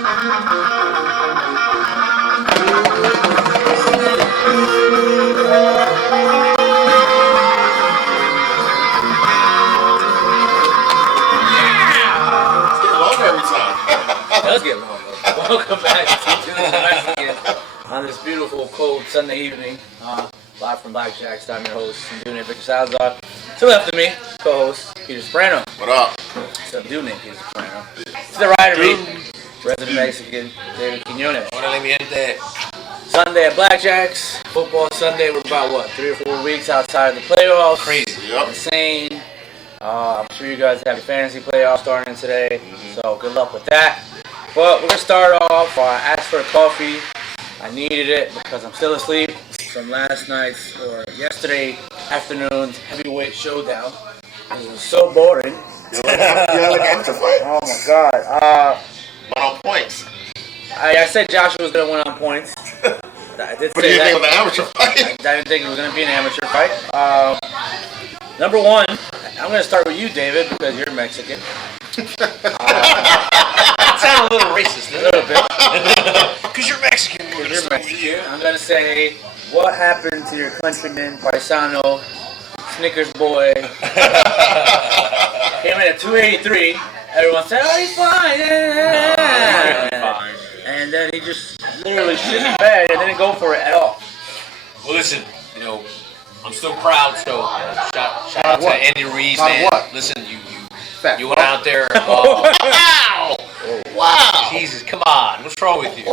Does get long. Welcome back to the Mexican on this beautiful, cold Sunday evening. Live from Blackjack's. I'm your host, I'm doing it, Victor Salazar. To the left of me, co-host Peter Soprano. What up? So I'm doing it, Peter Soprano. To the right of me, resident Mexican David Quinones. Órale, mi gente. Sunday at Blackjack's. Football Sunday. We're about 3 or 4 weeks outside of the playoffs. Crazy. Yep. Insane. I'm sure you guys have your fantasy playoffs starting today, so good luck with that. But we're going to start off. I asked for a coffee. I needed it because I'm still asleep from last night's or yesterday afternoon's heavyweight showdown. It was so boring. You had like amateur fight? Oh my god. But on points. I said Joshua was going to win on points. I did What do say you that. think of the amateur fight? I didn't think it was going to be an amateur fight. Number one, I'm going to start with you, David, because you're Mexican. That sounds a little racist, A little bit. Because you're Mexican. You're Mexican. I'm going to say, what happened to your countryman, paisano, Snickers boy? Came in at 283. Everyone said, oh, he's fine. And then he just literally shit the bed and didn't go for it at all. Well, listen, I'm still proud, so shout out to Andy Ruiz, man. What? Listen, you went out there. Wow! Wow! Jesus, come on. What's wrong with you?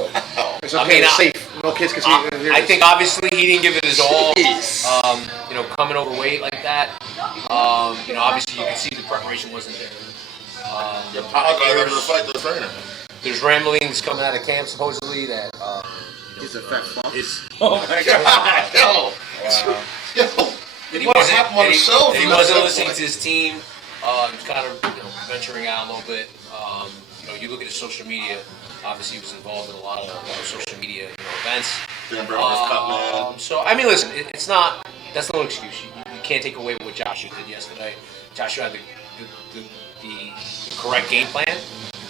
It's okay, it's safe. No kids can see it. I think obviously he didn't give it his all. Jeez. Coming overweight like that. Obviously you can see the preparation wasn't there. You apologize after the fight to the trainer. There's ramblings coming out of camp supposedly that He's a fat fuck. Oh my God. Yo! What happened on the show? He wasn't listening to his team. He was kind of venturing out a little bit. You look at his social media. Obviously, he was involved in a lot of social media events. So I mean, listen, it's not. That's no excuse. You can't take away what Joshua did yesterday. Joshua had the correct game plan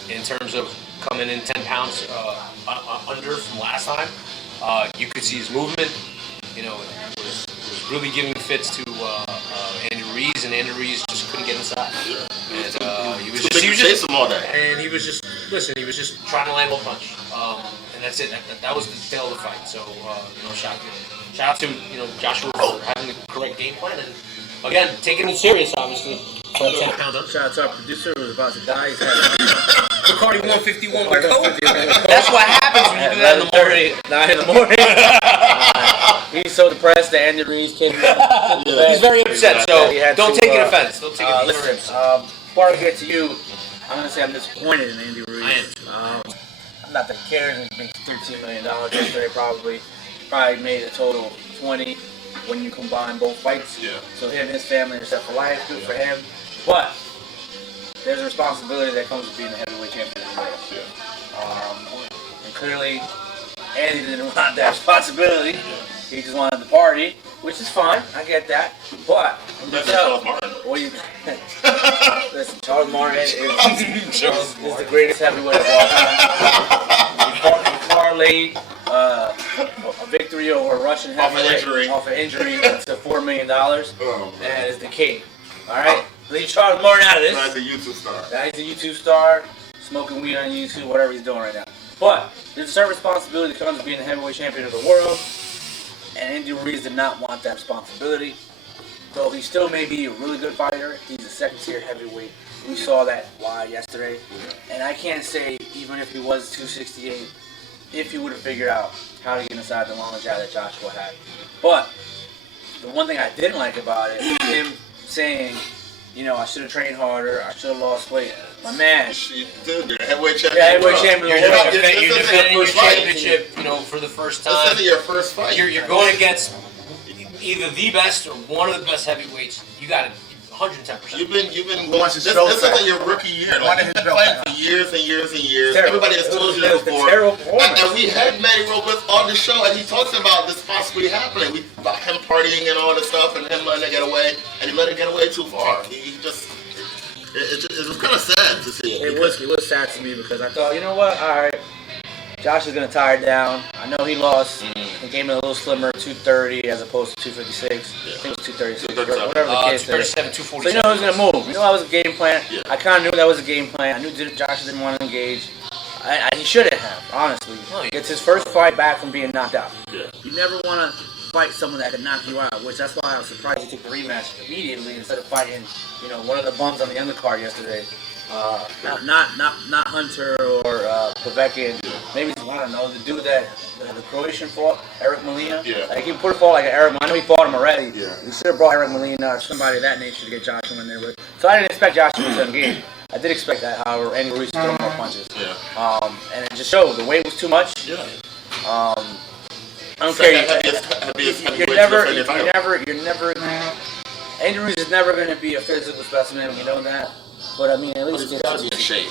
in terms of coming in 10 pounds under from last time. You could see his movement. It was really giving fits to Andy Ruiz, and Andy Ruiz just couldn't get inside. And he was just trying to land one punch. And that's it. That was the tail of the fight. So shout out to Joshua for having the correct game plan, and again taking it serious, obviously. 10 pounds up. Shout out to our producer who was about to die. He's had Bacardi 151 with coke. That's what happens when you do that in the morning. 9 in the morning. He's so depressed that Andy Ruiz came in. He's very upset, so don't take it offense. Don't take it listen, before I get to you, I'm going to say I'm disappointed in Andy Ruiz. I'm not that he cares. He made $13 million yesterday, probably made a total of 20 when you combine both fights. Yeah. So him and his family are set for life. Good for him. But there's a responsibility that comes with being a heavyweight champion in the race. Yeah. And clearly, Andy didn't want that responsibility. He just wanted the party, which is fine. I get that. But Charles Martin. Listen, Charles Martin is the greatest heavyweight of all time. He parlayed a victory over a Russian heavyweight off an injury to $4 million, and is the king. All right, leave Charles Martin out of this. He's a YouTube star. He's a YouTube star, smoking weed on YouTube, whatever he's doing right now. But there's a certain responsibility that comes with being the heavyweight champion of the world, and Andy Ruiz did not want that responsibility. Though he still may be a really good fighter, he's a second-tier heavyweight. We saw that yesterday, and I can't say even if he was 268, if he would have figured out how to get inside the long jab that Joshua had. But the one thing I didn't like about it is him saying, I should have trained harder, I should have lost weight. My man. Dude, you're heavyweight champion. Yeah, heavyweight champion. You're defending your championship, for the first time. This isn't your first fight. You're going against either the best or one of the best heavyweights. You got it. 110%. You've been this isn't your rookie year. Like, you've been fighting for years and years and years. Everybody has told you that before. And we had Manny Robles on the show, and he talks about this possibly happening. About him partying and all this stuff, and him letting it get away, and he let it get away too far. He just It was kind of sad to see. It was sad to me because I thought, you know what? All right, Josh is gonna tire down. I know he lost. He came in a little slimmer, 230 as opposed to 256. I think it was 236. Whatever the case is. 237, 247. So you know he was gonna move. You know that was a game plan. Yeah. I kind of knew that was a game plan. I knew Josh didn't want to engage. He shouldn't have, honestly. It's his first fight back from being knocked out. Yeah. You never want to fight someone that could knock you out, which that's why I was surprised he took the rematch immediately instead of fighting, one of the bums on the undercard yesterday. Not Hunter or Povetkin. Maybe I don't know the dude that the Croatian fought, Eric Molina. Yeah. Like he put a fought like Eric. I know he fought him already. Yeah. He should have brought Eric Molina or somebody of that nature to get Joshua in there with. So I didn't expect Joshua to engage. I did expect that, however, Andy Ruiz to throw more punches. Yeah. And it just showed the weight was too much. Yeah. I don't care. You're never. Andy Ruiz is never going to be a physical specimen. You know that. But I mean, at least he's got to be in shape.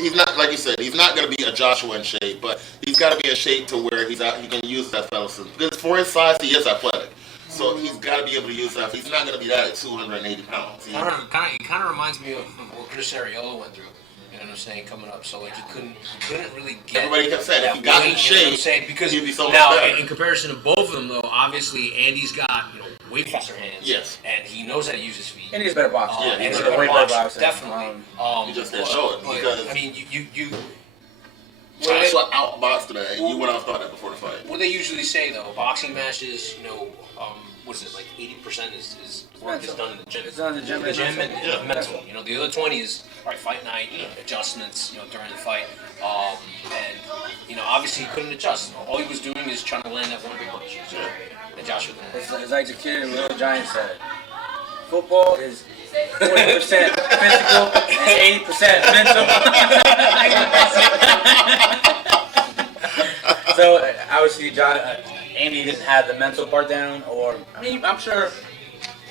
He's not, like you said, he's not going to be a Joshua in shape, but he's got to be in shape to where he can use that athleticism. Because for his size, he is athletic. So he's got to be able to use that. He's not going to be that at 280 pounds. It kind of reminds me of what Chris Ariello went through. You know what I'm saying? Coming up, so like he couldn't really get. Everybody kept saying if he got in shape, you know what I'm saying? Because he'd be so now, much better. in comparison to both of them, though, obviously Andy's got way faster hands. Yes. And he knows how to use his feet. And he's better boxer. And he's a way better boxer. Definitely. You just didn't show it because I mean, you. Joshua outboxed him. You wouldn't have thought that before the fight. What they usually say though, boxing matches, what is it, like 80% is work is done in the gym. It's done in the gym. And mental. The other 20 is fight night, adjustments, during the fight. And obviously he couldn't adjust. All he was doing is trying to land that one big punch. And Joshua didn't. It's like the kid in Little Giant said. Football is 40% physical and 80% mental. So obviously, Andy didn't have the mental part down, or I'm sure.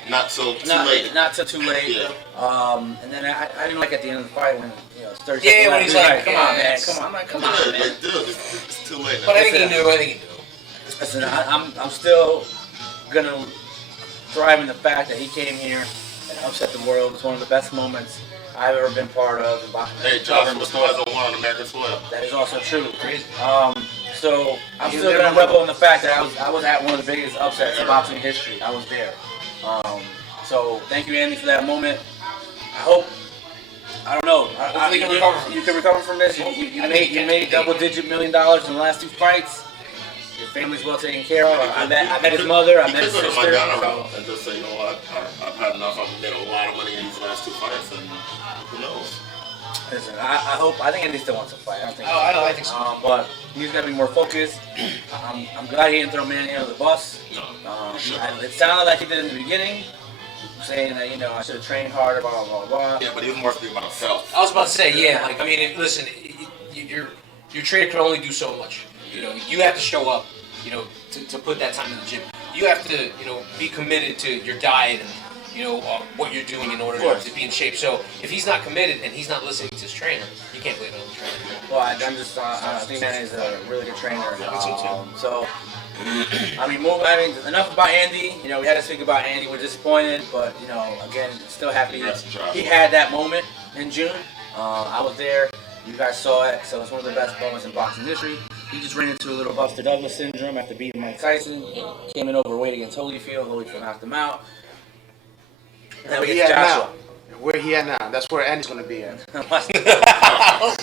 Not too late. Not too late. Yeah. And then I didn't like at the end of the fight when it's 30 Yeah, seconds when he's left. like, come on, man, come on. I'm like, come on, man. Dude, it's too late now. But I think he knew. Listen, I'm still gonna thrive in the fact that he came here and upset the world. It's one of the best moments I've ever been part of. Hey, Joshua still hasn't won on American soil. That is also true. So I'm still gonna revel in the fact that I was at one of the biggest upsets in boxing history. I was there. So thank you, Andy, for that moment. I don't know. Hopefully you can recover from this. You made double-digit $1 million in the last 2 fights. Your family's well taken care of. I met his mother. I met his sister. And just say, you know what? I've had enough. I've made a lot of money in these last 2 fights, and who knows? Listen, I think Andy still wants to fight. I think so. But he's got to be more focused. I'm glad he didn't throw Manny under the bus. It sounded like he did in the beginning, saying that I should have trained harder, blah blah blah. Yeah, but he was more speaking about himself. I was about to say, listen, your trainer can only do so much. You have to show up, to put that time in the gym. You have to, be committed to your diet and what you're doing in order to be in shape. So if he's not committed and he's not listening to his trainer, you can't blame it on the trainer. Well, I think Manny's a really good trainer. So, enough about Andy. We had to speak about Andy. We're disappointed, but again, still happy he had that moment in June. I was there. You guys saw it, so it's one of the best moments in boxing history. He just ran into a little Buster Douglas syndrome after beating Mike Tyson. Came in overweight against Holyfield. Holyfield knocked him out. Now we get to Joshua. Where he at now? That's where Andy's gonna be at. Oh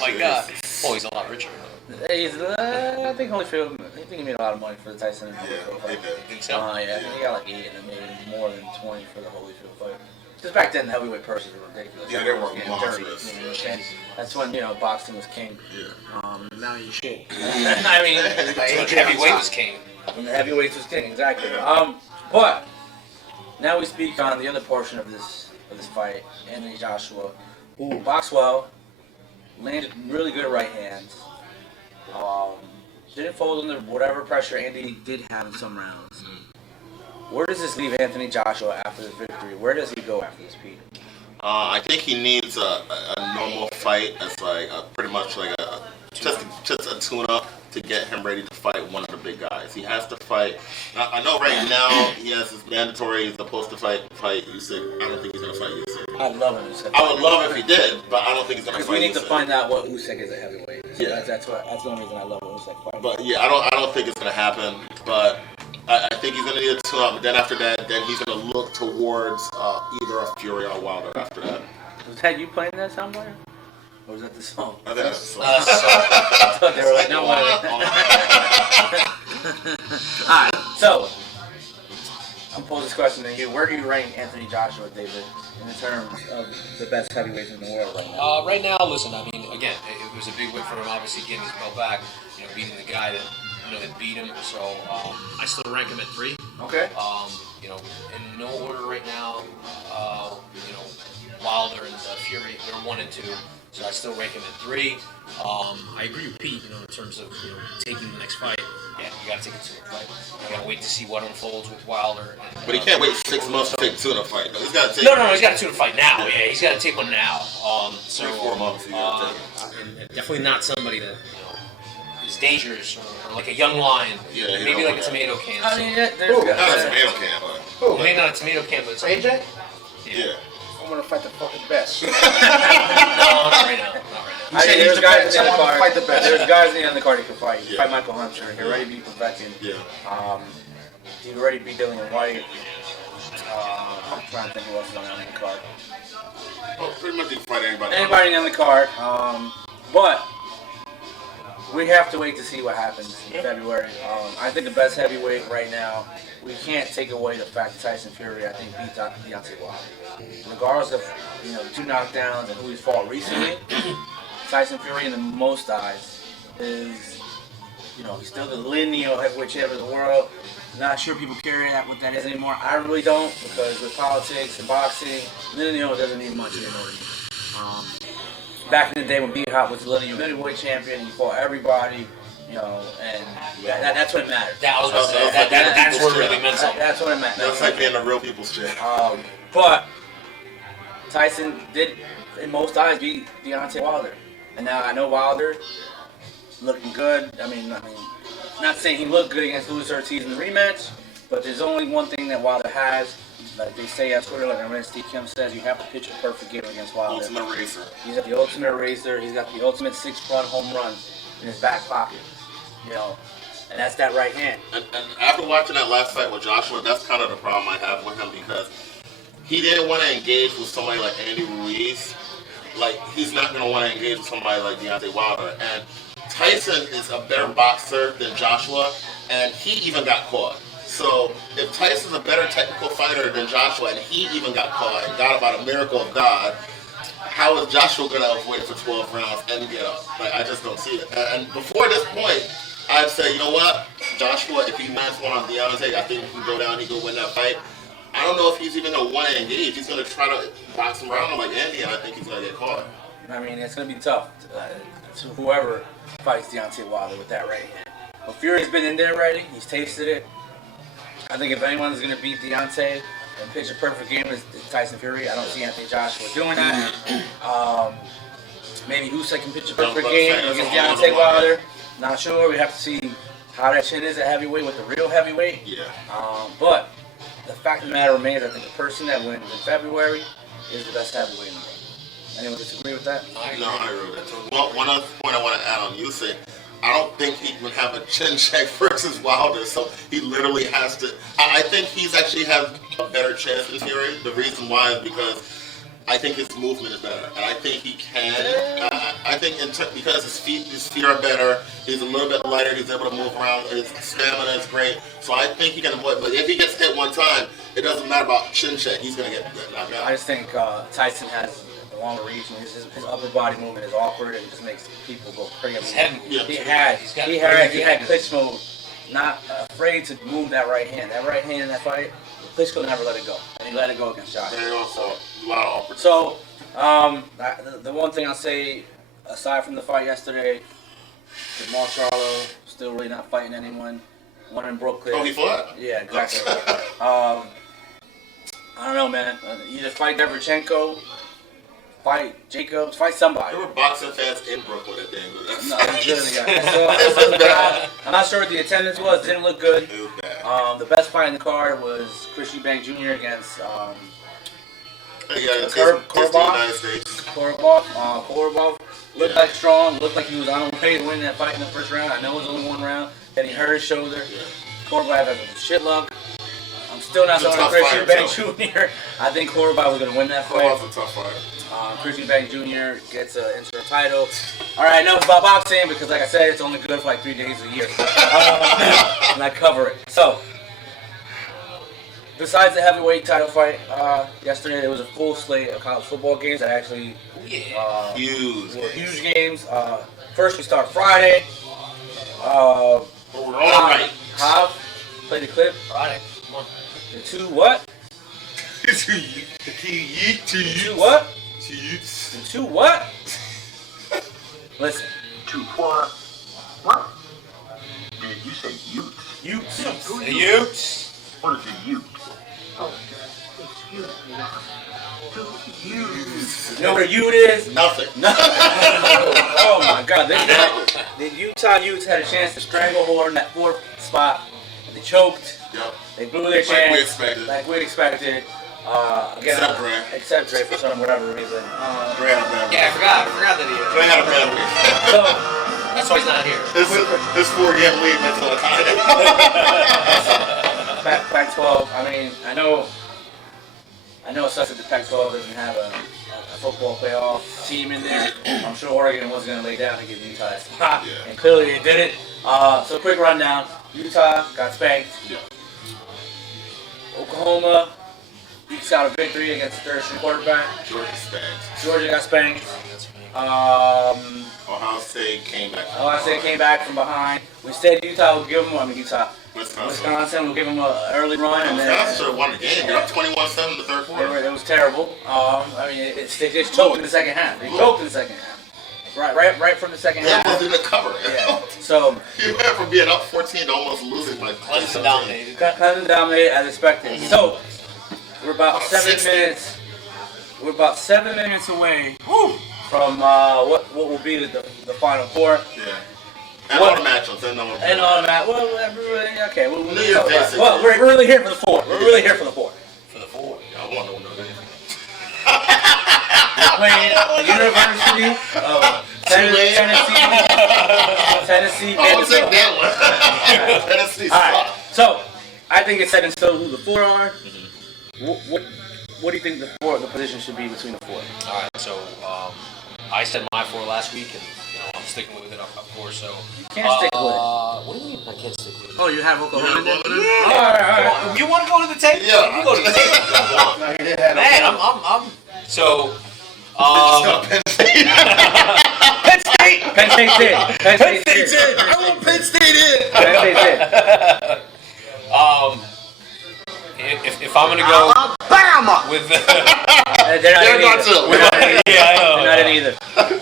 my God! Oh, he's a lot richer. I think Holyfield. I think he made a lot of money for the Tyson. Yeah, he did. Think so? I think he got like 8 and then maybe more than 20 for the Holyfield fight. Because back then, the heavyweight purses were ridiculous. Yeah, they were getting monstrous. dirty. That's when boxing was king. Yeah. Now you shit. I mean, Heavyweight was king. When the heavyweights was king, exactly. But now we speak on the other portion of this fight, Anthony Joshua, who boxed well, landed really good right hands, didn't fold under whatever pressure Andy did have in some rounds. Where does this leave Anthony Joshua after this victory? Where does he go after this, Pete? I think he needs a normal fight that's like pretty much like just a tune-up to get him ready to fight one of the big guys. He has to fight. I know right now he has his mandatory. He's supposed to fight Usyk. I don't think he's gonna fight Usyk. I love it. Usyk. I would love if he did, but I don't think he's gonna Because fight. we need to Usyk. find out what Usyk is at heavyweight. So Yeah. that's the only reason I love Usyk fight. But yeah, I don't think it's gonna happen. But I think he's gonna need a tune-up. Then after that, then he's gonna look towards either a Fury or Wilder after that. Was that you playing that somewhere? Or was that the song? I think that's so. I thought they were like, no way. Alright, so I'll pose this question to you. Where do you rank Anthony Joshua, David, in terms of the best heavyweights in the world right now? Right now, listen. I mean, again, it was a big win for him. Obviously, getting his belt back. Beating the guy that that beat him. So I still rank him at 3. Okay. In no order right now. Wilder and Fury, they're 1 and 2. So I still rank him at 3. I agree with Pete. In terms of taking the next fight. Yeah, you gotta take it to a fight. You gotta wait to see what unfolds with Wilder. But he can't wait 6 months to take 2 in a fight. No, he's gotta take. No, he's got to fight now. Yeah, he's got to take one now. 3 or 4 months. He gotta take. And definitely not somebody that is dangerous or like a young lion. Yeah, he maybe don't like a want tomato can. I mean, Not a tomato can, but Maybe not a tomato can, but it's like, AJ? yeah. I want to fight the fucking best. no, not right now. Not right now. I mean, there's guys in the I want to fight the undercard. best. There's guys in the undercard who can fight. You Yeah. fight Michael Hunter. He already beat Povetkin. Yeah. He already beat Dillian White. I'm trying to think who else is on the undercard. Well, pretty much he can fight anybody. Anybody on the card. But we have to wait to see what happens in February. I think the best heavyweight right now, we can't take away the fact that Tyson Fury, I think, beat Deontay Wilder. Regardless of 2 knockdowns and who he's fought recently, Tyson Fury in the most eyes is, he's still the lineal heavyweight champion of the world. Not sure people care what that is anymore. I really don't, because with politics and boxing, lineal doesn't need much anymore. Back in the day when B-Hop was the lineal middleweight champion, he fought everybody, and that's what it mattered. That was what that's what really meant something. That's what it meant. That's like being a real people's champ. But Tyson did, in most eyes, beat Deontay Wilder. And now I know Wilder looking good. I mean, not saying he looked good against Luis Ortiz in the rematch, but there's only one thing that Wilder has. Like they say on Twitter, like I Steve Kim says, you have to pitch a perfect game against Wilder. Ultimate racer. He's got the ultimate racer. He's got the ultimate 6-run home run in his back pocket. And that's that right hand. And after watching that last fight with Joshua, that's kind of the problem I have with him, because he didn't want to engage with somebody like Andy Ruiz. Like, he's not going to want to engage with somebody like Deontay Wilder. And Tyson is a better boxer than Joshua, and he even got caught. So if Tyson's a better technical fighter than Joshua, and he even got caught and got about a miracle of God, how is Joshua going to avoid it for 12 rounds and get up? Like, I just don't see it. And before this point, I'd say, you know what, Joshua, if he lands one on Deontay, I think he can go down, he can win that fight. I don't know if he's even going to want to engage. He's going to try to box him around like Andy, and I think he's going to get caught. I mean, it's going to be tough to whoever fights Deontay Wilder with that right hand. But Fury's been in there already. He's tasted it. I think if anyone's going to beat Deontay and pitch a perfect game, it's Tyson Fury. I don't see Anthony Joshua doing that. Maybe Usyk can pitch a perfect game against Deontay Wilder. Not sure. We have to see how that shit is at heavyweight with the real heavyweight. Yeah. But the fact of the matter remains, I think the person that wins in February is the best heavyweight in the world. Anyone disagree with that? No, I agree with that too. One other point I want to add on Usyk, I don't think he would have a chin check versus Wilder, so he literally has to. I think he's actually has a better chance than Fury. The reason why is because I think his movement is better, and I think he can. I think because his feet are better. He's a little bit lighter. He's able to move around. His stamina is great, so I think he can avoid. But if he gets hit one time, it doesn't matter about chin check. He's gonna get knocked out. I just think Tyson has the longer reach, and his upper body movement is awkward, and it just makes people go crazy. He's heavy. Yeah. He had Klitschko not afraid to move that right hand. That right hand in that fight, Klitschko never let it go, and he let it go against Joshua. And also a lot of opportunity. So, the one thing I'll say, aside from the fight yesterday, Jamal Charlo still really not fighting anyone. One in Brooklyn. Oh, he fought? Yeah, exactly. I don't know, man. Either fight Derevchenko, fight Jacobs, fight somebody. There were boxing fans in Brooklyn that day. No, really got I'm not sure what the attendance was. Didn't look good. It was bad. The best fight in the card was Chris Eubank Jr. against Yeah, Korobov. Korobov looked like strong. Looked like he was on the way to win that fight in the first round. I know it was only one round. Then he hurt his shoulder. Korobov has shit luck. I'm still not throwing Christian Bank Jr. I think Korobov was going to win that fight. Koropov's a tough fighter. Christian Bank Jr. gets an interim title. All right, enough about boxing because, like I said, it's only good for like 3 days a year. And I cover it. So, besides the heavyweight title fight yesterday, there was a full slate of college football games that actually were huge games. First, we start Friday. We're all right. Ncaaf, play the clip. Friday. Come on. The two what? The two what? The two what? Listen. Two what? What? Did you say Utes? Utes. The Utes. What is a Ute? Oh, excuse me. Two Utes. You know what a Ute is? Nothing. Oh my God! The Utah Utes had a chance to stranglehorn that fourth spot. They choked. Yep. They blew their chance. Like we expected. Like we expected. Again, except Dre for some whatever reason. Dre had a bad week. Yeah, I forgot that he is. Dre had a bad week. So That's why he's not here. This 4-game lead until the time. Pac-12. I mean, I know it sucks that the Pac-12 doesn't have a football playoff team in there. I'm sure Oregon was going to lay down to give Utah a spot, and clearly they did it. So quick rundown: Utah got spanked. Yeah. Oklahoma ekes out a victory against the third-string quarterback. Georgia got spanked. Ohio State came back. From behind. We said Utah would give them. Wisconsin will give them an early run, and then Wisconsin should have won the game. They're up 21-7 in the third quarter. it was terrible. I mean, they just choked in the second half. They choked in the second half. Right from the second half. That wasn't a cover. Yeah. So you went from being up 14 to almost losing by Clemson dominated. Clemson dominated as expected. So we're about 7 minutes. We're about 7 minutes away from what will be the final four. Yeah. And all the matchups. And all that. Well, okay. Basic. Well, we're really here for the four. We're really here for the four. For the four. I want to know anything. We're playing University of Tennessee. I'll take that one. Tennessee. All right. So I think it's set in stone who the four are. What do you think the position should be between the four? All right. So I said my four last week, and I'm sticking with it, of course. So You can't stick with it. What do you mean I can't stick with it? Oh, you have Oklahoma in there? Yeah. All right. You want to go to the table? Yeah. You go to the table. Man, I'm so. Penn State. Penn State. Penn State did. Penn State did. I want Penn State in. Penn State did. If I'm gonna go Alabama with They're not in either. too. yeah, I know. They're not in either.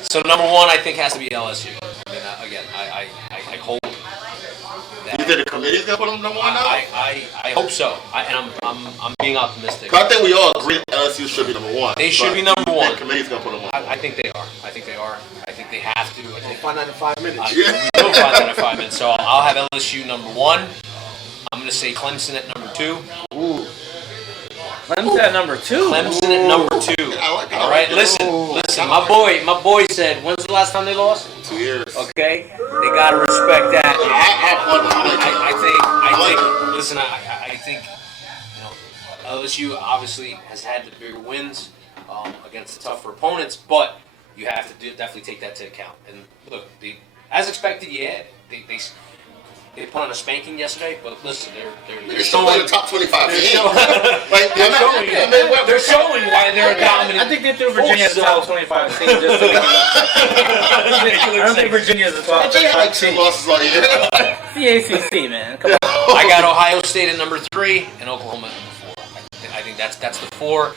So number one, I think has to be LSU. I mean, again, I hope that. You think the committee's gonna put them number one now? I hope so. I'm being optimistic. I think we all agree LSU should be number one. They should be number one. The committee's gonna put them on. I think they are. I think they are. I think they have to. I think Find out in 5 minutes. we will find that in 5 minutes. So I'll have LSU number one. I'm gonna say Clemson at number two. Ooh. Clemson at number two. Clemson at number two. I like it. All right, listen. My boy said, when's the last time they lost? 2 years. Okay, they gotta respect that. I think LSU obviously has had the bigger wins against the tougher opponents, but you have to definitely take that to account. And look, as expected, they put on a spanking yesterday, but listen, They're still in the top 25. They're showing why they're a dominant. I think they threw Virginia as the top 25 team. Just so I don't think Virginia's the top They had 25 2 team. losses all year. The ACC, man. Come on. I got Ohio State at number 3 and Oklahoma at number 4. I think that's the 4. I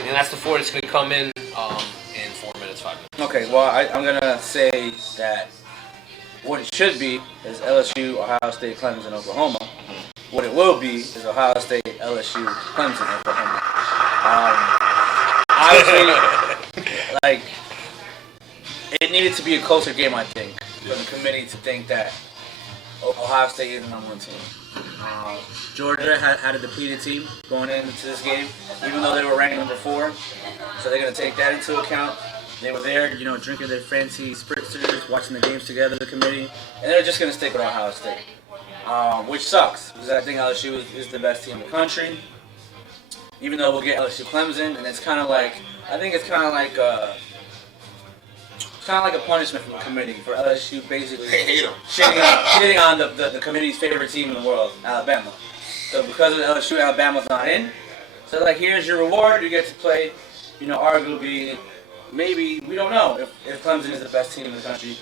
think that's the 4 that's going to come in 4 minutes, 5 minutes. Okay, well, I'm going to say that what it should be is LSU, Ohio State, Clemson, Oklahoma. What it will be is Ohio State, LSU, Clemson, Oklahoma. Obviously, like, it needed to be a closer game, I think, for the committee to think that Ohio State is the number 1 team. Georgia had a depleted team going into this game, even though they were ranked number 4. So they're going to take that into account. They were there, drinking their fancy spritzers, watching the games together, the committee, and they're just going to stick with Ohio State, which sucks because I think LSU is the best team in the country. Even though we'll get LSU Clemson, and it's kind of like a punishment from the committee for LSU basically shitting on the committee's favorite team in the world, Alabama. So because of LSU, Alabama's not in. So like, here's your reward. You get to play, arguably, maybe, we don't know if Clemson is the best team in the country.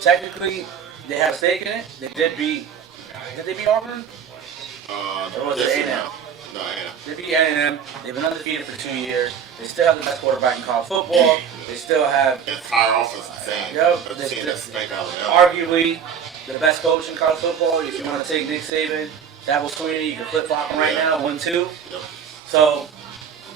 Technically, they have a stake in it. Did they beat Auburn? Or was it A&M? No, A&M. They beat A&M. They've been undefeated for 2 years. They still have the best quarterback in college football. They still have... The entire offense is insane. Yep. Arguably, the best coach in college football. If you want to take Nick Saban, Dabo Swinney, you can flip-flop him right now, 1-2. Yep. So...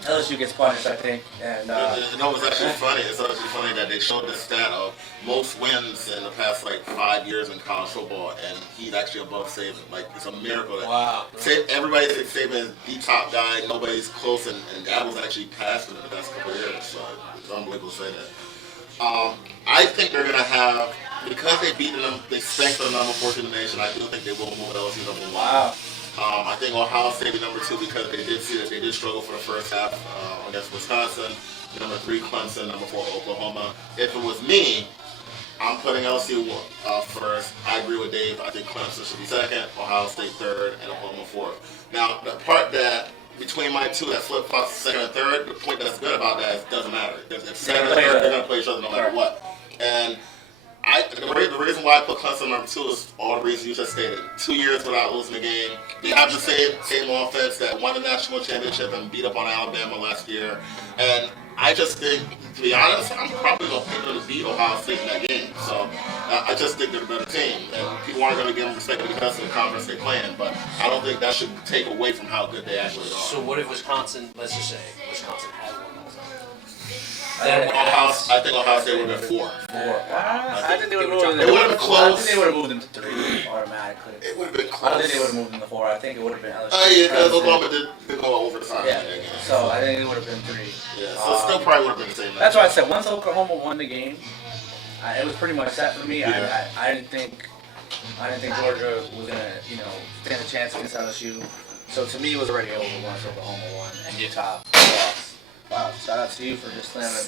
LSU gets punished, I think. And it's actually funny. It's actually funny that they showed the stat of most wins in the past 5 years in college football, and he's actually above Saban. It's a miracle. Wow. Everybody thinks Saban is the top guy. Nobody's close, and that was actually passed in the past couple of years. So it's unbelievable to say that. I think they're gonna have, because they beat them, they spanked the number 4 in the nation. I do think they will move LSU number 1. wow. I think Ohio State be number 2 because they did see that they did struggle for the first half against Wisconsin. Number 3, Clemson. Number 4, Oklahoma. If it was me, I'm putting LSU first. I agree with Dave. I think Clemson should be 2nd, Ohio State 3rd, and Oklahoma 4th. Now, the part that between my 2 that flip-flops 2nd and 3rd, the point that's good about that is it doesn't matter. If 2nd and 3rd, they're going to play each other no matter what. And the reason why I put Clemson number 2 is all the reasons you just stated. 2 years without losing a game. They have the same offense that won the national championship and beat up on Alabama last year. And I just think, to be honest, I'm probably going to pick them to beat Ohio State in that game. So I just think they're a better team. And people aren't going to give them respect because of the conference they play in. But I don't think that should take away from how good they actually are. So what if Wisconsin, let's just say, Wisconsin had one? I think Ohio State would have been 4. I think they would have moved them. It would have been close. I think they would have moved them to 3 automatically. It would have been close. I don't think they would have moved them to 4. I think it would have been LSU. Oh yeah, because Oklahoma did go overtime. Yeah. In that game. So I think it would have been 3. Yeah. So still probably would have been the same. That's why I said once Oklahoma won the game, it was pretty much set for me. Yeah. I didn't think Georgia was gonna stand a chance against LSU. So to me, it was already over once Oklahoma won and Utah lost. Wow, shout out to you for just slamming the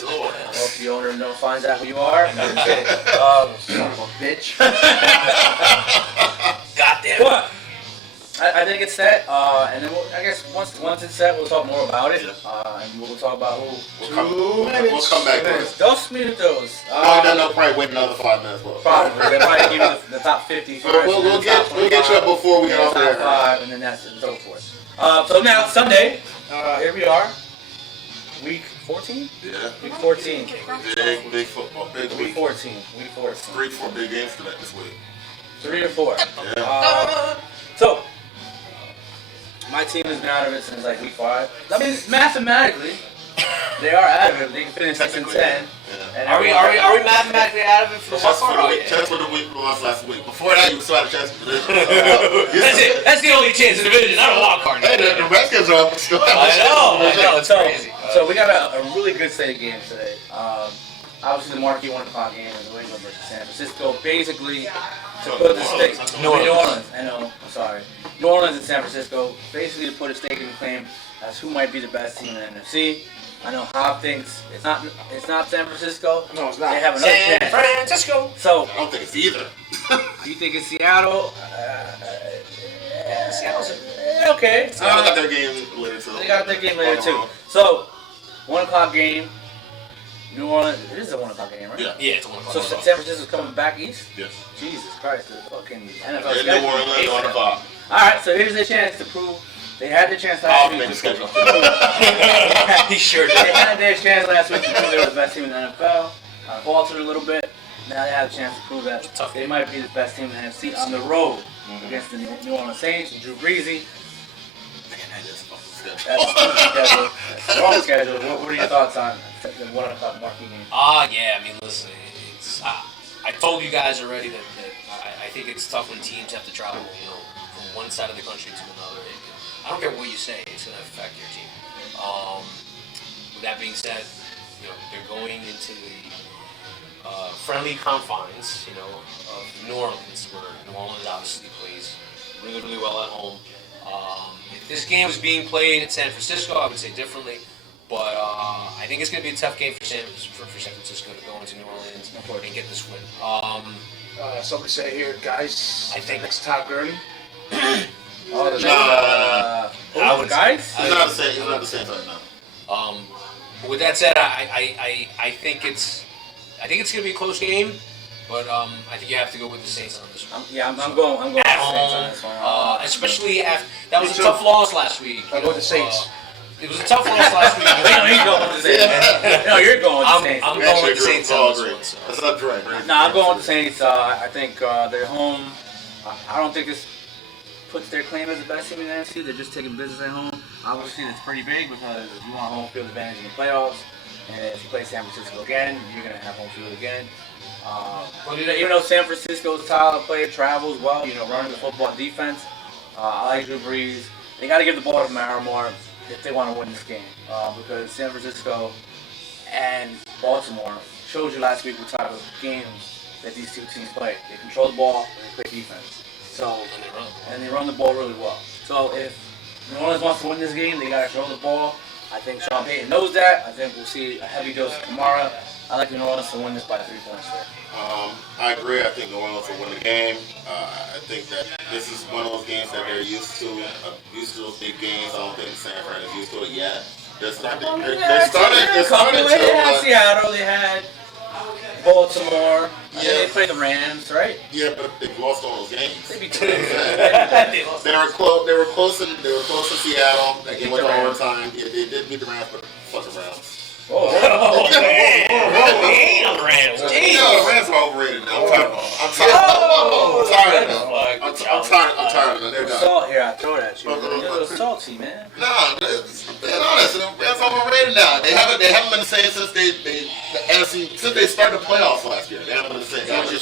door. I hope the owner finds out who you are. Son of a bitch. Goddamn. What? I think it's set, and then I guess once it's set, we'll talk more about it, and we'll talk about who. We'll come back to it. 2 minutos. No, probably wait another 5 minutes. Probably. They might give you the top 50 first. We'll get you up before we get off there. Top 5, and then that's it, and so forth. So now, Sunday, here we are. Week 14? Yeah. Week 14. Big football. Big Week week. 14. Week 14. 3-4 big games tonight this week. 3 or 4. Yeah. So, my team has been out of it since week 5. I mean, mathematically, they are out of it. They can finish 6 and 10. Yeah. And Are we mathematically out of it for the most part? Chance for the week we lost last week. Before that, you still had a chance for the division. That's it. That's the only chance in the division. Not a wild card. Hey, the Redskins are up still. I know. It's crazy. So we got a really good set of games today. Obviously, the marquee 1 o'clock game is New England versus San Francisco. Basically, to put the stake. New Orleans. I know. I'm sorry. New Orleans and San Francisco. Basically, to put a stake in the claim as who might be the best team in the NFC. I know Hobb thinks it's not San Francisco. No, it's not. They have another San chance. Francisco. So, I don't think it's either. you think it's Seattle? Seattle's Okay. Seattle got their game later too. They got their game later too. So, 1 o'clock game. New Orleans. It is a 1 o'clock game, right? Yeah. Yeah, it's 1 o'clock. So San Francisco's coming back east? Yes. Jesus Christ, the fucking NFL In schedule. New Orleans, 1 o'clock. Alright, so here's their chance to prove they had their chance last I'll week. make the schedule. He sure They did. had their chance last week to prove they were the best team in the NFL. Faltered a little bit. Now they have a chance to prove that they might be the best team in the NFC on the road against the New Orleans Saints and Drew Brees. That's the wrong schedule. What are your thoughts on the 1 o'clock marquee game? Yeah. I mean, listen. I told you guys already that I think it's tough when teams have to travel, from one side of the country to another. I don't care what you say, it's going to affect your team. With that being said, they're going into the friendly confines, of New Orleans, where New Orleans obviously plays really, really well at home. If this game was being played in San Francisco, I would say differently. But I think it's going to be a tough game for San Francisco to go into New Orleans and get this win. Something say here, guys. I think next Todd Gurley. Guys? He's not the same right now. But with that said, I think it's going to be a close game. But I think you have to go with the Saints on this one. I'm going with the Saints on this one. Especially after that was a tough loss last week. I'll go with the Saints. It was a tough loss last week. He's going with the Saints. No, you're going with the Saints. I'm going with the Saints on this one. So. That's not Dre. No, I'm going with the Saints. I think they're home. I don't think this puts their claim as the best team in the NFC. They're just taking business at home. Obviously, it's pretty big because you want home field advantage in the playoffs. And if you play San Francisco again, you're going to have home field again. Even though San Francisco's style of play travels well, running the football defense, I like Drew Brees. They got to give the ball to Marimore if they want to win this game, because San Francisco and Baltimore showed you last week what type of games that these two teams play. They control the ball and they play defense. And they run the ball really well. So if New Orleans wants to win this game, they got to control the ball. I think Sean Payton knows that. I think we'll see a heavy dose of Kamara. I like New Orleans to win this by 3 points there. I agree. I think New Orleans will win the game. I think that this is one of those games that they're used to. Used to those big games. I don't think San Fran is used to it yet. They're starting to. They had Seattle. They had Baltimore. Yeah, they played the Rams, right? Yeah, but they've lost all those games. They beat They were close in Seattle. That game went to overtime. Yeah, they did beat the Rams, but fuck the Rams. Oh, man. The Rams. The Rams are overrated now. I'm tired of them. They're done. Salt here, I throw it at you. You're a little salty, man. Nah, being honest, the Rams are overrated now. They haven't been the same since since they started the playoffs last year. They haven't been the same. What you're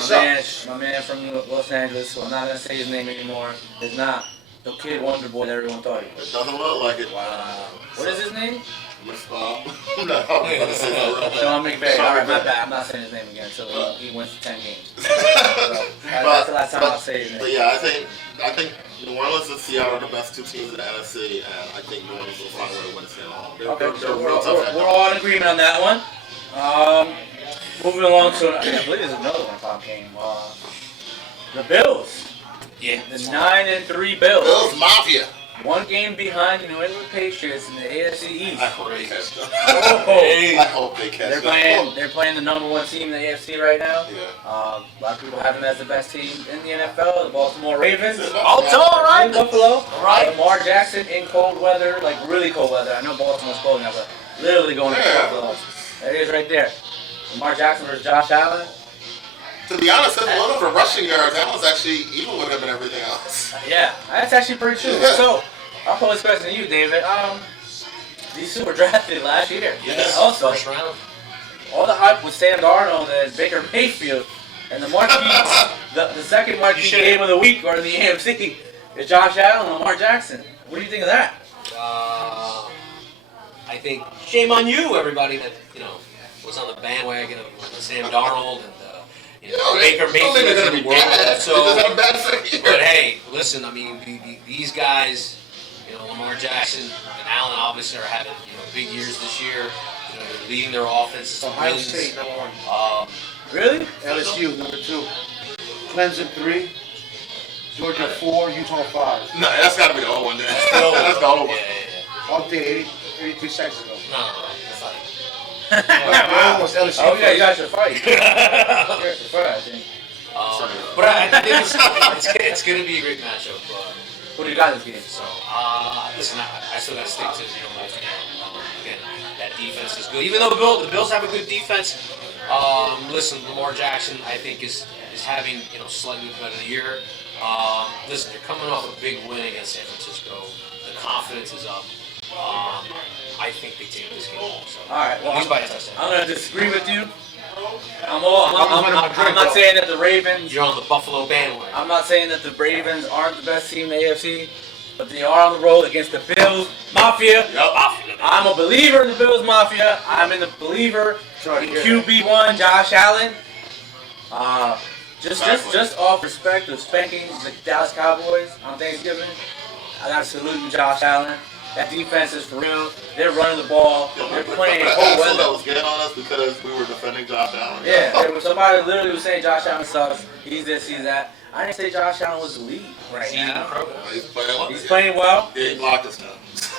saying is, my man from Los Angeles, so I'm not going to say his name anymore, is not the kid wonder boy that everyone thought he was. It doesn't look like it. Wow. What is his name? No, I'm not going to say that. Sean McVay. All right, my bad. I'm not saying his name again until he wins 10 games. That's the last time I'll say his name. But yeah, I think New Orleans and Seattle are the best two teams in the NFC, and I think New Orleans will find a way to win this game. Okay, so we're all in agreement on that one. Moving along to, I believe there's another one top game. The Bills. Yeah. The 9-3 Bills. Bills Mafia. One game behind the New England Patriots in the AFC East. I hope they catch them. Oh. I hope they catch them. They're playing the number one team in the AFC right now. Yeah. A lot of people have them as the best team in the NFL, the Baltimore Ravens. Baltimore, right? In Buffalo. Right. Lamar Jackson in cold weather, like really cold weather. I know Baltimore's cold now, but literally going to Buffalo. There it is right there. Lamar Jackson versus Josh Allen. To be honest, if it wasn't for rushing yards, that was actually even with him and everything else. Yeah, that's actually pretty true. So, I'll pose this question to you, David. These two were drafted last year. Yes. Also, First round. all the hype with Sam Darnold and Baker Mayfield, and the marquee, the second marquee game of the week or in the AFC is Josh Allen and Lamar Jackson. What do you think of that? I think shame on you, everybody that was on the bandwagon of Sam Darnold and Baker Mayfield in the world. So, but hey, listen, I mean, these guys, Lamar Jackson and Allen obviously are having big years this year. They're leading their offense. Ohio State, number 1. Really? LSU, number 2. Clemson, 3. Georgia, 4. Utah, 5. No, that's got to be the old one. That's the old one. Update 83 seconds ago. No, that's not. LSU. Oh yeah, you guys should fight. You guys should fight, I think. But I think it's going to be a great matchup. Who do you got this game? So, listen, I still got to stick to my team. Again, that defense is good. Even though the Bills have a good defense, listen, Lamar Jackson, I think, is having slightly better year. Listen, they're coming off a big win against San Francisco. The confidence is up. I think they take this game. So, all right, well, at least by a touchdown. I'm going to disagree with you. I'm drink, not though. saying that the Ravens. You're on the Buffalo bandwagon. I'm not saying that the Ravens aren't the best team in the AFC, but they are on the road against the Bills Mafia. I'm a believer in the Bills Mafia. I'm in the believer in QB1 Josh Allen. Just off respect of spanking the Dallas Cowboys on Thanksgiving, I got to salute Josh Allen. That defense is for real. They're running the ball. They're playing whole that weather. was getting on us because we were defending Josh Allen. Yeah, somebody literally was saying Josh Allen sucks. He's this, he's that. I didn't say Josh Allen was the lead right now. He's playing well. Yeah, he blocked us now.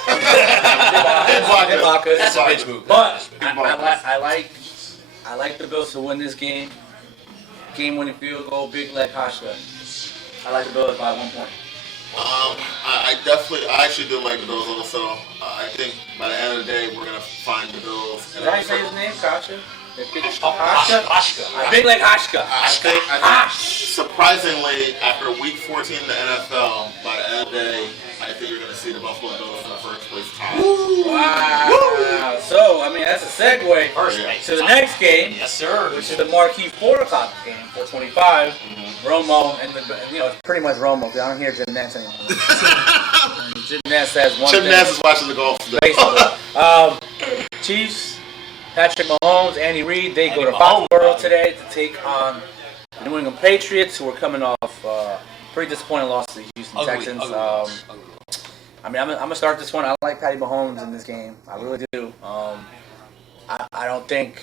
They block us. That's a bitch move. But I like the Bills to win this game. Game-winning field goal, big leg Hashka. I like the Bills by 1 point. I actually do like the Bills also. I think by the end of the day, we're going to find the Bills. Did I say his name, Kasha? Hashka. Big leg Hashka. I think surprisingly, after week 14 in the NFL, by the end of the day, I think you're going to see the Buffalo Bills in the first place tie. Wow. So, I mean, that's a segue to the next game. Yes, sir. Which is the marquee 4 o'clock game, 4:25. Romo, and it's pretty much Romo, because I don't hear Jim Nance anymore. Jim Nance says one Jim thing. Nance is watching the golf today. Basically. Chiefs, Patrick Mahomes, Andy Reid, they go to Foxborough today to take on the New England Patriots, who are coming off pretty disappointing loss to the Houston Texans. I mean, I'm going to start this one. I like Patty Mahomes in this game. I really do. I don't think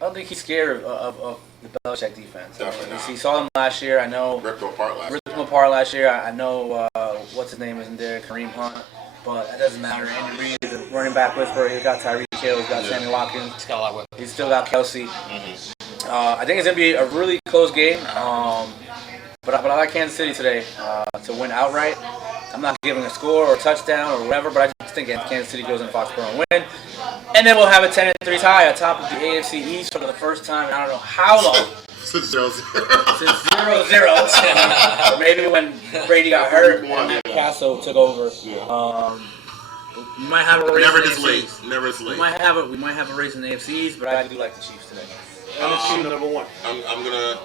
he's scared of the Belichick defense. Definitely not. He saw them last year. I know. Ripped them apart last year. I know what's his name isn't there, Kareem Hunt, but that doesn't matter. Andy Reid is a running back whisperer. He's got Tyreek Hill. He's got Sammy Watkins. He's got a lot of weapons. He's still got Kelsey. I think it's gonna be a really close game. But I like Kansas City today to win outright. I'm not giving a score or a touchdown or whatever, but I just think Kansas City goes in Foxborough and win. And then we'll have a 10-3 tie atop of the AFC East for the first time in I don't know how long. Since 0-0. Since 0-0. Or maybe when Brady got hurt and Matt Castle took over. We might have a race. Never in this the late. AFC. Never this late. We might have a race in the AFC East, but I do like the Chiefs today. NFC number 1. I'm gonna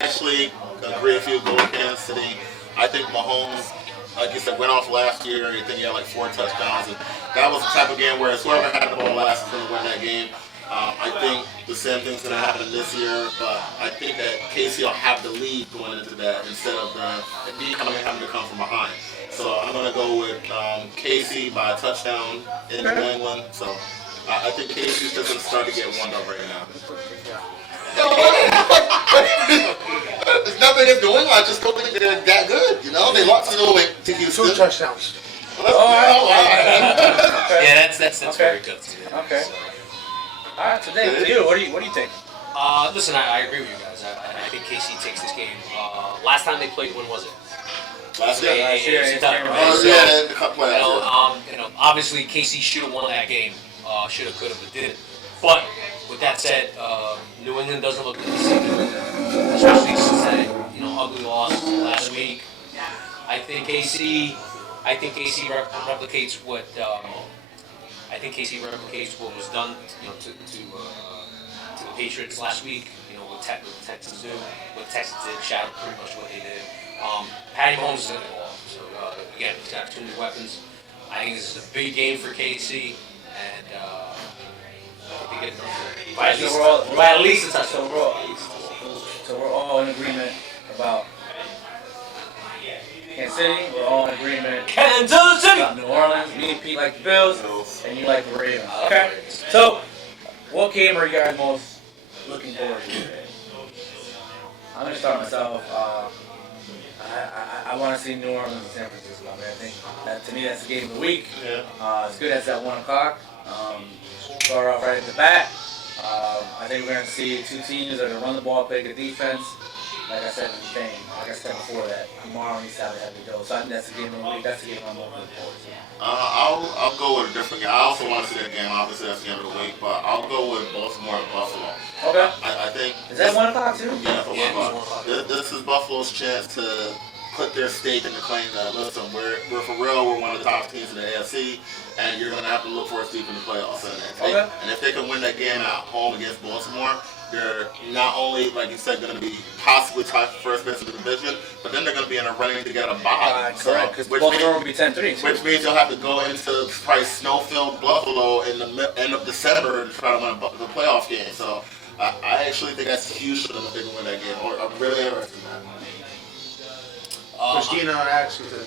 actually agree with you. Go with Kansas City. I think Mahomes, like you said, went off last year. I think he had like 4 touchdowns, and that was the type of game where whoever had the ball last is gonna win that game. I think the same thing's gonna happen this year, but I think that KC will have the lead going into that instead of having to come from behind. So I'm gonna go with KC by a touchdown in New England. So I think KC's just gonna start to get one up right now. It's nothing against New England. I just don't think they're that good. You know, they lost to Houston. 2 touchdowns. Yeah, that's Okay. very good. Okay. All right, today for you, what do you think? Listen, I agree with you guys. I think KC takes this game. Last time they played, when was it? Last year. Last year, It's it's done, done. right? Oh, So, yeah, the cup playoffs. obviously KC should have won that game. Should have, could have, but didn't. But with that said, New England doesn't look good this season, especially since that ugly loss last week. I think KC replicates what was done, to the Patriots last week. What the Texans do, what the Texans did, shadowed pretty much what they did. Patty Mahomes is going to go off. So again, he's got 2 new weapons. I think this is a big game for KC, and I think by at least a touchdown. So we're all in agreement about Kansas City. We're all in agreement Kansas City. about New Orleans. Me and Pete like the Bills, and you like the Ravens. Okay. So, what game are you guys most looking forward to? I'm gonna start myself. I want to see New Orleans and San Francisco. I think to me that's the game of the week. As good as that 1 o'clock. Start off right at the bat. I think we're going to see 2 teams that are going to run the ball, play good defense. Like I said before that, tomorrow needs to have a heavy dose. So I think that's the game of the week. That's the game I'm looking forward to. I'll go with a different game. I also want to see that game. Obviously, that's the game of the week, but I'll go with Baltimore and Buffalo. Okay. I think. Is that 1 o'clock too? Yeah, for 1 o'clock. This is Buffalo's chance to put their stake in the claim that, listen, we're for real, we're one of the top teams in the AFC, and you're going to have to look for us deep in the playoffs. And if they can win that game at home against Baltimore, they're not only, like you said, going to be possibly tied for first place in the division, but then they're going to be in a running to get a bye. Correct, because Baltimore will be 10-3. Which means you'll have to go into probably snow-filled Buffalo in the end of December to try to win the playoff game. So I actually think that's huge for them if they can win that game. I'm really interested in that. Christina asks if the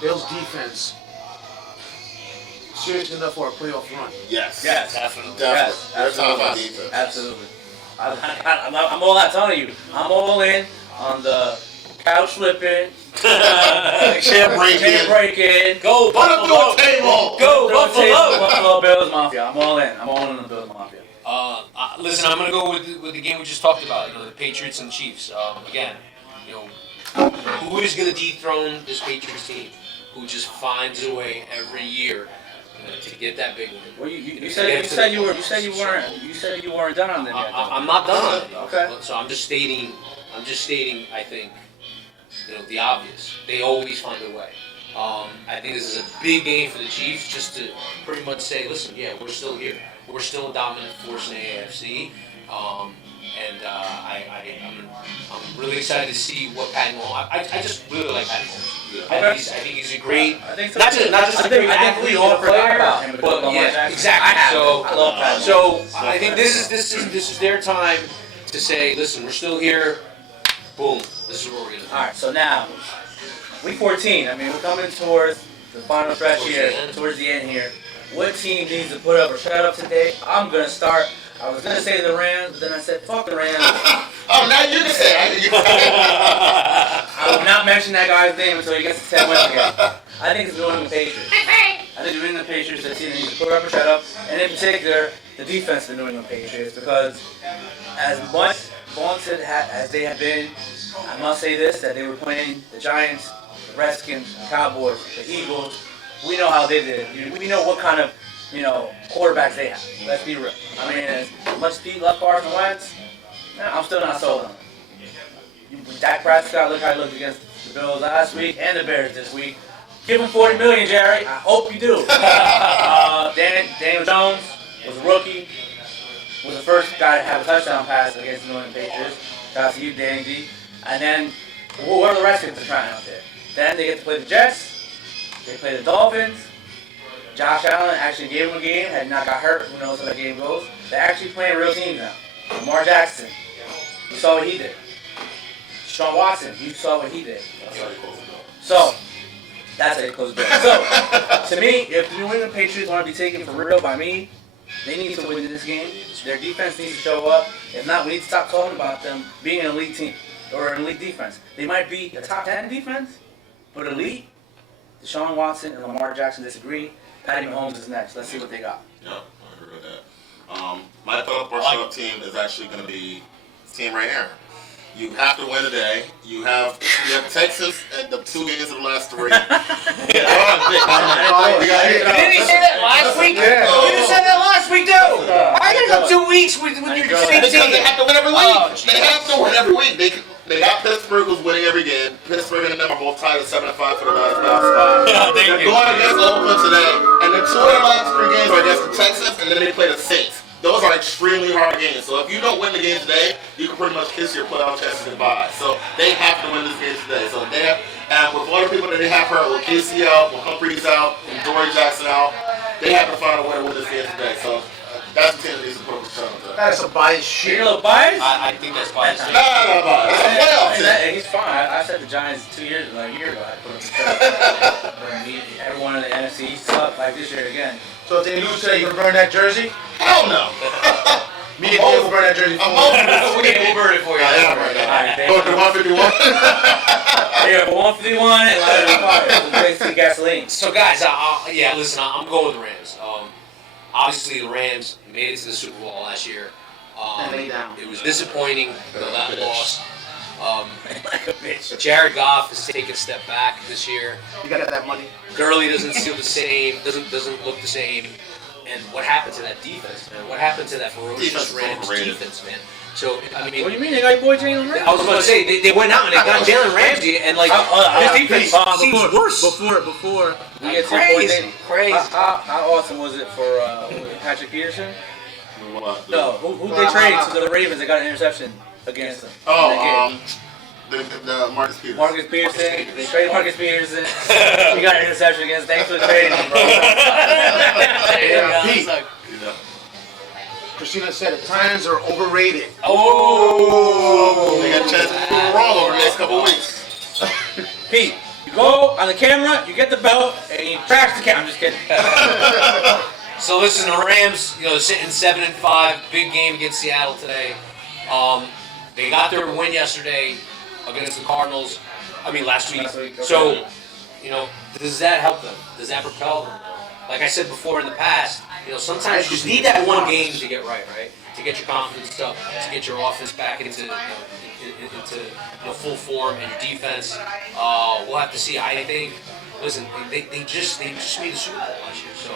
Bills defense serious enough for a playoff run. Yes. Definitely. Yes, They're top five defense. Absolutely. I'm all out telling you. I'm all in on the couch flipping, Chair breaking. Go Put up Buffalo. your table. Go Buffalo. Buffalo Bills Mafia. I'm all in. I'm all in on the Bills Mafia. Listen, I'm gonna go with the game we just talked about. You know, the Patriots and Chiefs. Again, you know, who is gonna dethrone this Patriots team? Who just finds a way every year to get that big win? Well, you said you weren't done on them yet. I'm not done on it. Okay. So I'm just stating. I think, you know, the obvious. They always find a way. I think this is a big game for the Chiefs, just to pretty much say, listen, yeah, we're still here. We're still a dominant force in the AFC. I'm really excited to see what Pat Mahomes. I just really like Pat Mahomes. I think he's a great. I think so not too. just a great I think athlete, we all and a player, forgot about him. but yeah, exactly. I love Pat Mahomes. So I think this is their time to say, listen, we're still here. Boom. This is what we're gonna do. All right. So now, week 14. I mean, we're coming towards the final stretch here, towards the end here. What team needs to put up or shut up today? I'm gonna start. I was gonna say the Rams, but then I said fuck the Rams. Oh, now you can say it. I will not mention that guy's name until he gets to 10 wins again. I think it's the New England Patriots. I think the New England Patriots that team needs to put up or shut up, and in particular, the defense of the New England Patriots, because as much vaunted as they have been, I must say this, that they were playing the Giants, the Redskins, the Cowboys, the Eagles. We know how they did. We know what kind of, quarterbacks they have. Let's be real. I mean, as much speed left Carson Wentz, I'm still not sold on it. Dak Prescott, look how he looked against the Bills last week and the Bears this week. Give him $40 million, Jerry. I hope you do. Daniel Jones was a rookie. Was the first guy to have a touchdown pass against the New England Patriots. Shout out to you, Danny D. And then, who are the Redskins are trying out there? Then they get to play the Jets. They play the Dolphins. Josh Allen actually gave him a game. Had not got hurt. Who knows how that game goes? They're actually playing real teams now. Lamar Jackson. You saw what he did. Deshaun Watson. You saw what he did. So, that's how you close the door. So, to me, if the New England Patriots want to be taken for real by me, they need to win this game. Their defense needs to show up. If not, we need to stop talking about them being an elite team or an elite defense. They might be a top 10 defense, but elite. Deshaun Watson and Lamar Jackson disagree. Patty Mahomes is next. Let's see what they got. Yep, I agree with that. My thought for shut-up team is actually going to be this team right here. You have to win today. You have Texas in the 2 games of the last 3. Didn't he say that last week? Yeah. You just said that last week, too. I got 2 weeks with your same Because team. they have to win every week. Oh, They have to win every week. They got Pittsburgh, who's winning every game. Pittsburgh and them are both tied at 7-5 for the last spot. Yeah, They're going against Oakland today, and the 2 of their last 3 games are against the Texans, and then they play the Saints. Those are extremely hard games. So if you don't win the game today, you can pretty much kiss your playoff chances goodbye. So they have to win this game today. So they have, and with all the people that they have hurt, with Casey out, with Humphreys out, and Dory Jackson out, they have to find a way to win this game today. So that's the team that needs to put up a shot. That's some biased shit. You're a little biased? I think that's fine. No, it's a playoff team. He's fine. I said the Giants 2 years ago. I put up everyone in the NFC sucked like this year again. So if they lose today, you gonna burn that jersey? Hell no. Me and Dave will burn that jersey. We'll burn it for you. Yeah, right now. Go to 151. Yeah, 151 and basically gasoline. So guys, listen, I'm going with the Rams. Obviously the Rams made it to the Super Bowl last year. It was disappointing that loss. Jared Goff has taken a step back this year. You got that money. Gurley doesn't feel the same. Doesn't look the same. And what happened to that defense, man? What happened to that ferocious Defense is Rams overrated. defense, man? So I mean, What do you mean? They got your boy Jalen Ramsey. I was about to say they went out and they got Jalen Ramsey and like his defense seems worse. Before we get to the Crazy, point, crazy. how awesome was it for Patrick Peterson? What? No, who they traded to the Ravens? They got an interception against them. The Marcus Peters. Marcus Peterson. They traded Marcus Peterson. We got an interception against. Thanks for trading him, bro. Pete. Christina said the Titans are overrated. Oh, They got a chance to prove it wrong over the next couple of weeks. Pete, you go on the camera, you get the belt, and you trash the camera. I'm just kidding. So listen, the Rams, sitting 7-5, big game against Seattle today. They got their win yesterday against the Cardinals. Last week. So, does that help them? Does that propel them? Like I said before in the past, sometimes you just need that one game to get right? To get your confidence up, to get your offense back into full form and your defense. We'll have to see. I think. Listen, they just made the Super Bowl last year, so.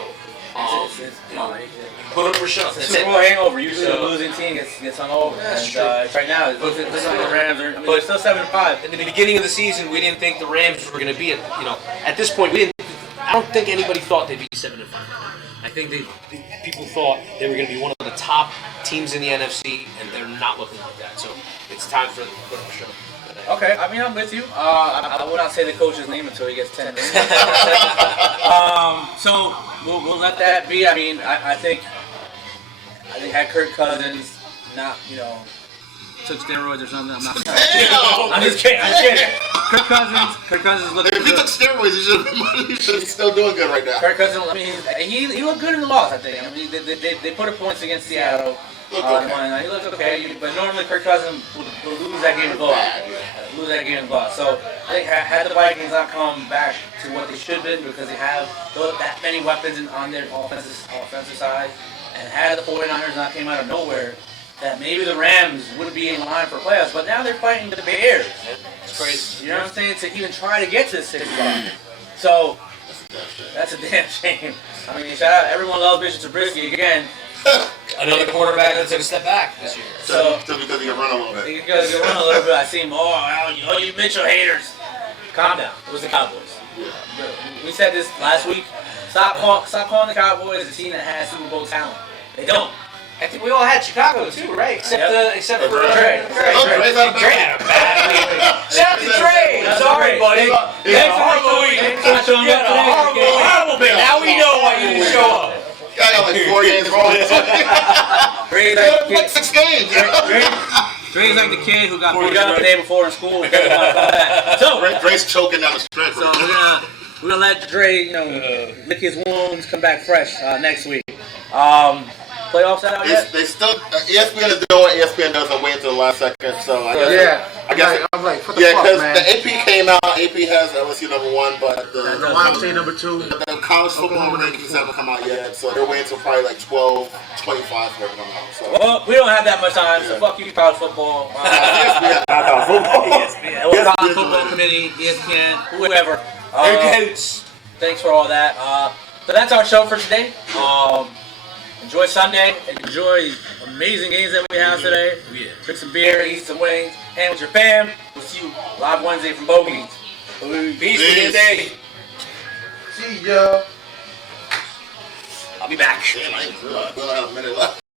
Put up or shut up. Super Bowl hangover. Usually the losing team gets hung over. That's and, right now, it looks like the Rams are. They're still 7-5. In the beginning of the season, we didn't think the Rams were going to be at this point. I don't think anybody thought they'd be 7-5. I think people thought they were going to be one of the top teams in the NFC, and they're not looking like that. So it's time for the put up or shut up. Okay, I'm with you. I will not say the coach's name until he gets 10 days. So we'll let that be. I think had Kirk Cousins not, took steroids or something. I'm just kidding. Kirk Cousins is looking If he good. took steroids, he should be still doing good right now. Kirk Cousins, he looked good in the loss, I think. They put up points against Seattle. Okay. He looked okay, but normally Kirk Cousins would lose that game in blowout. So I think had the Vikings not come back to what they should have been because they have that many weapons on their offensive side, and had the 49ers not came out of nowhere, that maybe the Rams wouldn't be in line for playoffs. But now they're fighting the Bears. It's crazy. You know what I'm saying? To even try to get to the 6th spot. So that's a damn shame. Shout out. Everyone loves Bishop Trubisky again. Another quarterback that took a step back this year. So because he can run a little bit. Because you run a little bit. I see him. You Mitchell haters. Calm down. It was the Cowboys. Yeah. We said this last week. Stop calling the Cowboys a team that has Super Bowl talent. They don't. I think we all had Chicago too, right? Except for Trey. Shout out to Trey. Sorry, buddy. Thanks for horrible week. Horrible week. Now we know why you didn't show up. I got like 4 games wrong. Like 6 games. Dre's like the kid who got beat up the day before in school. So Dre's choking down the stretch. So we're gonna let Dre, lick his wounds, come back fresh next week. Playoffs out yet? They still ESPN is doing what ESPN does and wait until the last second. So I guess I'm like, what the fuck, because man? the AP came out. AP has LSU #1, but the Ohio State #2. the college football rankings haven't come out yet. So they're waiting until probably like 12:25 for it to come out. So. Well, we don't have that much time, so fuck you, college football. ESPN. College football committee, ESPN, whoever. Thanks for all that. So that's our show for today. Enjoy Sunday. Enjoy the amazing games that we have today. Drink some beer, eat some wings, hang with your fam. We'll see you live Wednesday from Bogies. Peace. Day. See ya. I'll be back. Damn, I ain't good. I have a minute left.